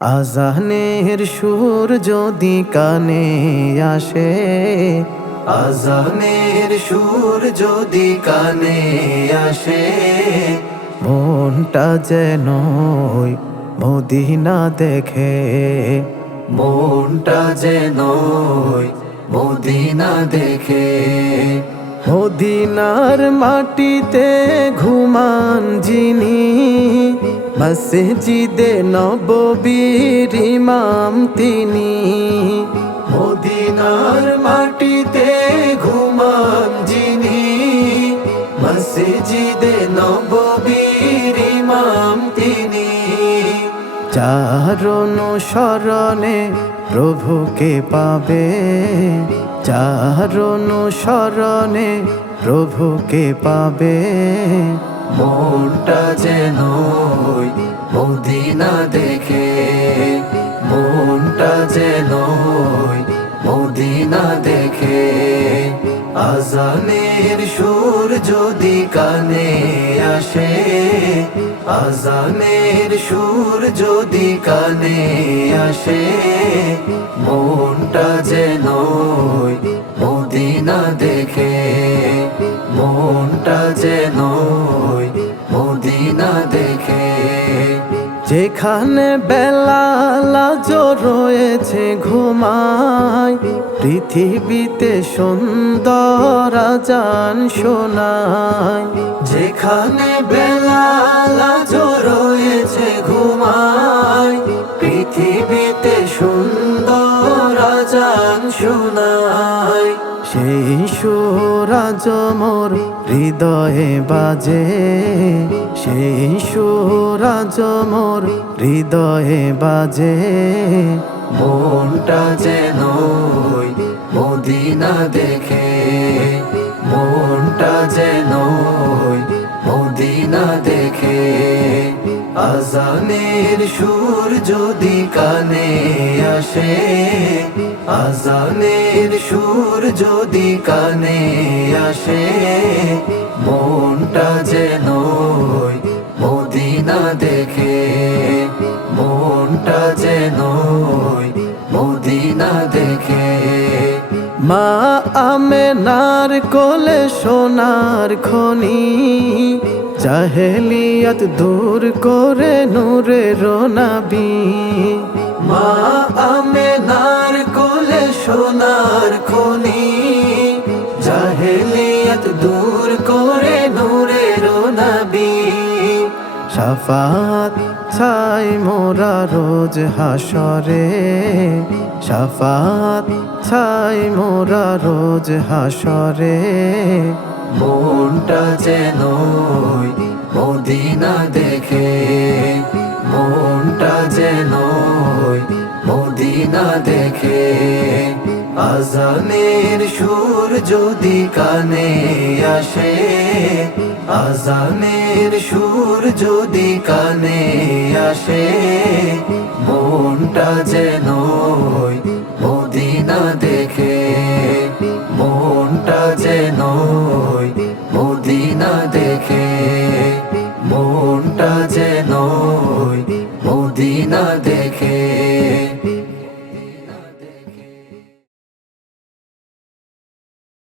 আজানের সুর যদি কানে আসে, আজানের সুর যদি কানে আসে, মনটা যেন ওই মদিনা দেখে, মনটা যেন ওই মদিনা দেখে। মদিনার মাটিতে ঘুমান যিনি, মসজিদে নববীর ইমাম তিনি। মদিনার মাটিতে ঘুমান যিনি, মসজিদে নববীর ইমাম তিনি। চারণ শরণে প্রভুকে পাবে, চারণ শরণে প্রভুকে পাবে, মনটা যেন ওই মদিনা দেখে, মনটা যেন ওই মদিনা দেখে। আজানের সুর যদি কানে আসে, আজানের সুর যদি কানে আসে, মনটা যেন ওই মদিনা দেখে, মনটা যেন ওই মদিনা দেখে। যেখানে বেলাল আজও রয়েছে ঘুমায়, পৃথিবীতে সুন্দর আজান শোনায়। যেখানে বেলাল আজও রয়েছে ঘুমায়, পৃথিবীতে সুন্দর আজান শোনায়। সেই সুর আজ মোর হৃদয়ে বাজে, সেই সুর আজ মোর হৃদয়ে বাজে, মনটা যেন ওই মদিনা দেখে, মনটা যেন ওই মদিনা দেখে। আজানের সুর যদি কানে আসে, আজানের সুর যদি কানে আসে, মনটা যেন ওই মদিনা দেখে, মনটা যেন ওই মদিনা দেখে। মা আমেনার কোলে সোনার খনি, জাহেলিয়াত দূর করে নূরের নবী। মা আমেনার কোলে সোনার খনি, জাহেলিয়াত দূর করে নূরের নবী। শাফাত চাই মোরা রোজ হাসরে, শাফাত চাই মোরা রোজ হাসরে, মনটা যেন ওই মদিনা দেখে, মনটা যেন ওই মদিনা দেখে। আজানের সুর যদি কানে আসে, আজানের সুর যদি কানে আসে, মনটা যেন ওই মদিনা দেখে, মনটা যেন ওই